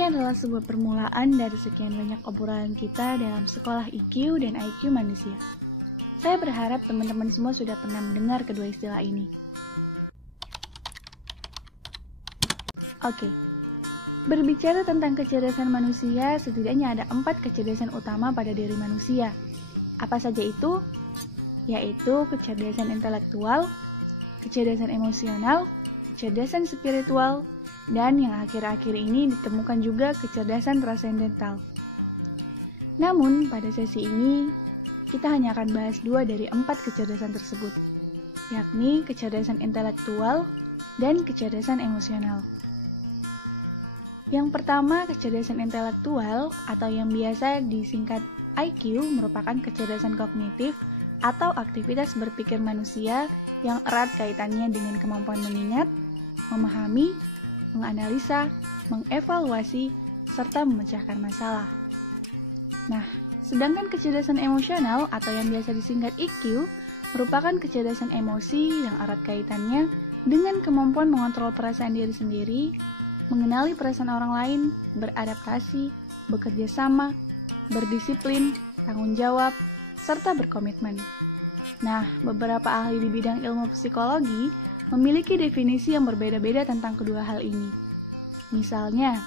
Ini adalah sebuah permulaan dari sekian banyak obrolan kita dalam sekolah EQ dan IQ manusia. Saya berharap teman-teman semua sudah pernah mendengar kedua istilah ini. Oke, berbicara tentang kecerdasan manusia, setidaknya ada 4 kecerdasan utama pada diri manusia. Apa saja itu? Yaitu kecerdasan intelektual, kecerdasan emosional, kecerdasan spiritual, dan yang akhir-akhir ini ditemukan juga kecerdasan transendental. Namun, pada sesi ini, kita hanya akan bahas 2 dari 4 kecerdasan tersebut, yakni kecerdasan intelektual dan kecerdasan emosional. Yang pertama, kecerdasan intelektual atau yang biasa disingkat IQ merupakan kecerdasan kognitif atau aktivitas berpikir manusia yang erat kaitannya dengan kemampuan mengingat, memahami, menganalisa, mengevaluasi, serta memecahkan masalah. Nah, sedangkan kecerdasan emosional atau yang biasa disingkat EQ merupakan kecerdasan emosi yang erat kaitannya dengan kemampuan mengontrol perasaan diri sendiri, mengenali perasaan orang lain, beradaptasi, bekerja sama, berdisiplin, tanggung jawab, serta berkomitmen. Nah, beberapa ahli di bidang ilmu psikologi memiliki definisi yang berbeda-beda tentang kedua hal ini. Misalnya,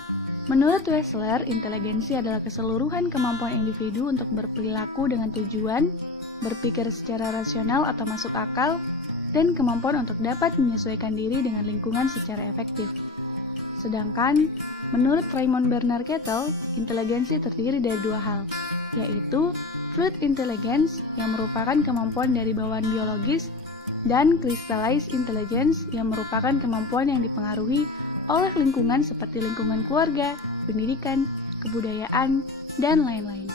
menurut Wechsler, inteligensi adalah keseluruhan kemampuan individu untuk berperilaku dengan tujuan, berpikir secara rasional atau masuk akal, dan kemampuan untuk dapat menyesuaikan diri dengan lingkungan secara efektif. Sedangkan, menurut Raymond Bernard Kettle, inteligensi terdiri dari 2 hal, yaitu fluid intelligence yang merupakan kemampuan dari bawaan biologis dan crystallized intelligence yang merupakan kemampuan yang dipengaruhi oleh lingkungan seperti lingkungan keluarga, pendidikan, kebudayaan, dan lain-lain.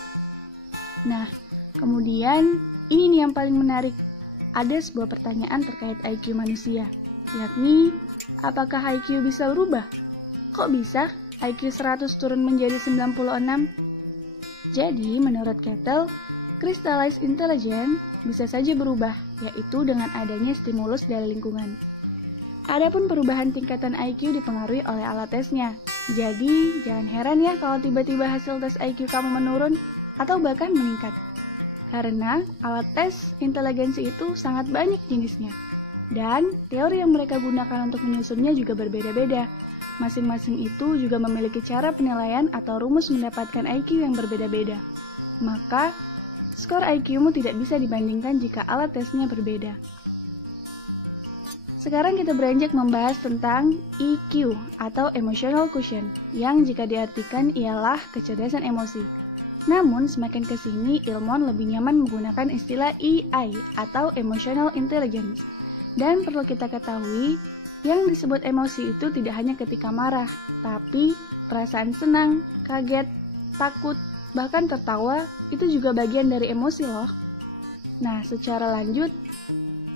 Nah, kemudian ini nih yang paling menarik. Ada sebuah pertanyaan terkait IQ manusia, yakni apakah IQ bisa berubah? Kok bisa IQ 100 turun menjadi 96? Jadi, menurut Kettle, crystallized intelligence bisa saja berubah, yaitu dengan adanya stimulus dari lingkungan. Adapun perubahan tingkatan IQ dipengaruhi oleh alat tesnya. Jadi, jangan heran ya kalau tiba-tiba hasil tes IQ kamu menurun atau bahkan meningkat. Karena alat tes inteligensi itu sangat banyak jenisnya. Dan teori yang mereka gunakan untuk menyusunnya juga berbeda-beda. Masing-masing itu juga memiliki cara penilaian atau rumus mendapatkan IQ yang berbeda-beda. Maka, skor IQ-mu tidak bisa dibandingkan jika alat tesnya berbeda. Sekarang kita beranjak membahas tentang EQ atau Emotional Quotient, yang jika diartikan ialah kecerdasan emosi. Namun, semakin ke sini, ilmuwan lebih nyaman menggunakan istilah EI atau Emotional Intelligence. Dan perlu kita ketahui, yang disebut emosi itu tidak hanya ketika marah, tapi perasaan senang, kaget, takut, bahkan tertawa itu juga bagian dari emosi loh. Nah, secara lanjut,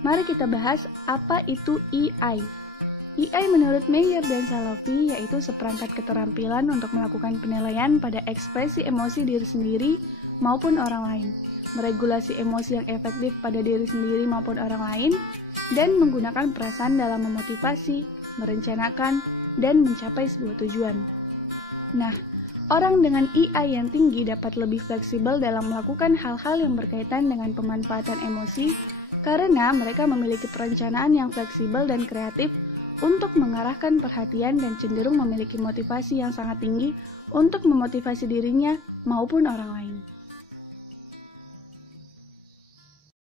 mari kita bahas apa itu EI. EI menurut Meyer dan Salovey yaitu seperangkat keterampilan untuk melakukan penilaian pada ekspresi emosi diri sendiri maupun orang lain, meregulasi emosi yang efektif pada diri sendiri maupun orang lain, dan menggunakan perasaan dalam memotivasi, merencanakan, dan mencapai sebuah tujuan. Nah, orang dengan EI yang tinggi dapat lebih fleksibel dalam melakukan hal-hal yang berkaitan dengan pemanfaatan emosi karena mereka memiliki perencanaan yang fleksibel dan kreatif untuk mengarahkan perhatian dan cenderung memiliki motivasi yang sangat tinggi untuk memotivasi dirinya maupun orang lain.